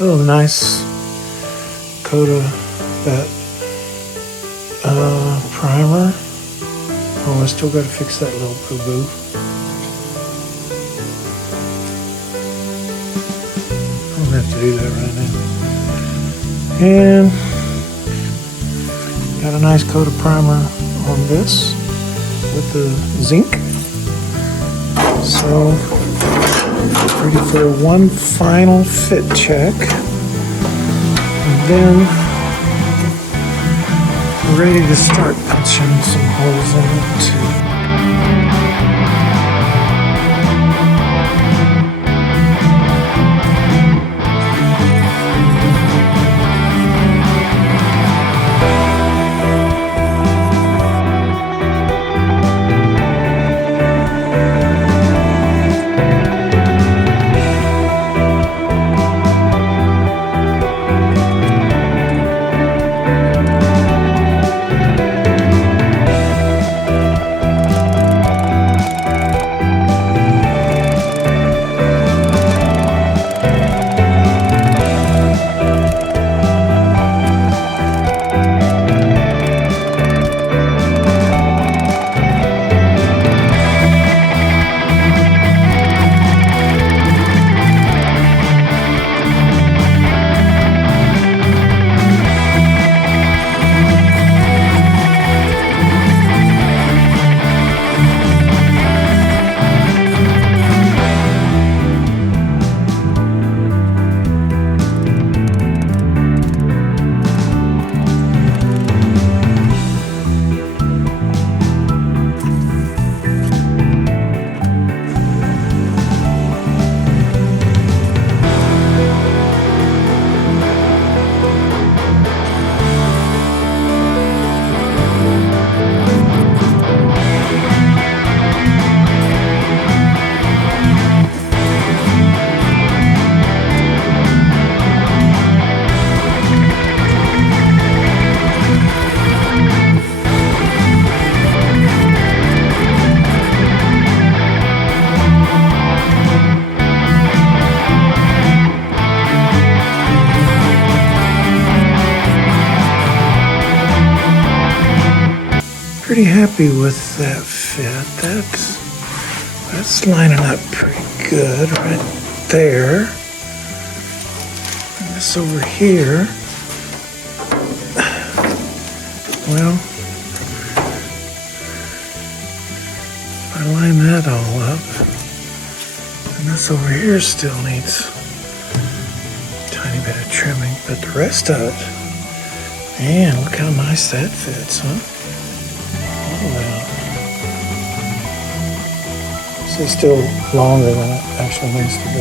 So nice coat of that primer. Oh, I still got to fix that little boo-boo. I don't have to do that right now. And got a nice coat of primer on this with the zinc. So ready for one final fit check. And then we're ready to start punching some holes in it too. Pretty happy with that fit. That's lining up pretty good right there. And this over here, well, if I line that all up, and this over here still needs a tiny bit of trimming, but the rest of it, man, look how nice that fits, huh? This is still longer than it actually needs to be.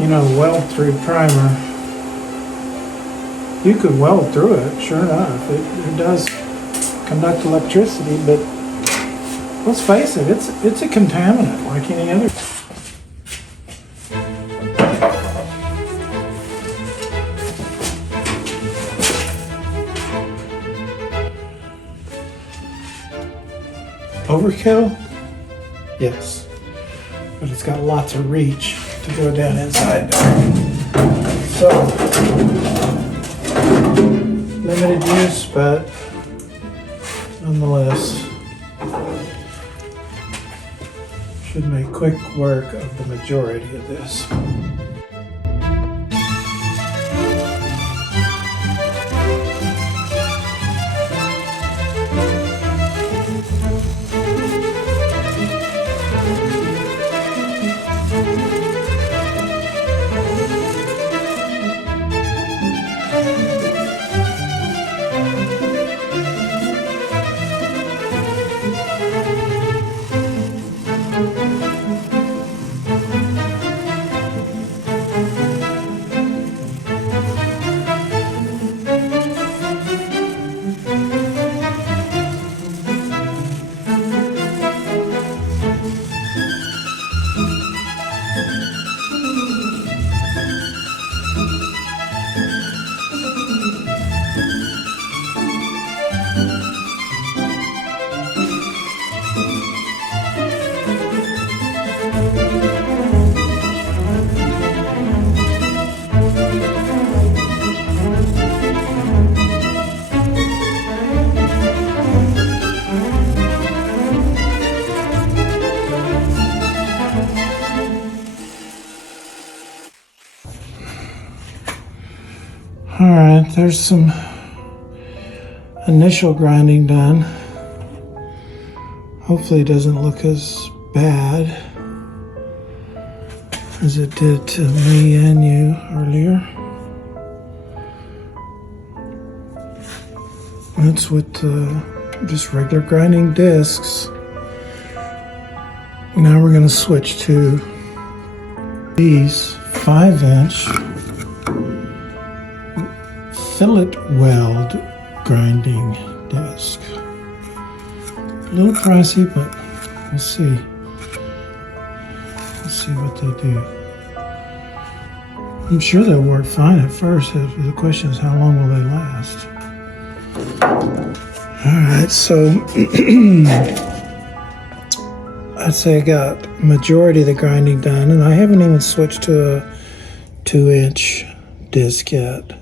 You know, weld through primer, you could weld through it, sure enough. It does conduct electricity, but let's face it, it's a contaminant like any other. Overkill? Yes. But it's got lots of reach to go down inside there. So, limited use, but nonetheless, should make quick work of the majority of this. All right, there's some initial grinding done. Hopefully it doesn't look as bad as it did to me and you earlier. That's with just regular grinding discs. Now we're going to switch to these 5-inch fillet weld grinding disc. A little pricey, but we'll see. Let's see what they do. I'm sure they'll work fine at first. The question is, how long will they last? All right, so I'd say I got majority of the grinding done, and I haven't even switched to a 2-inch disc yet.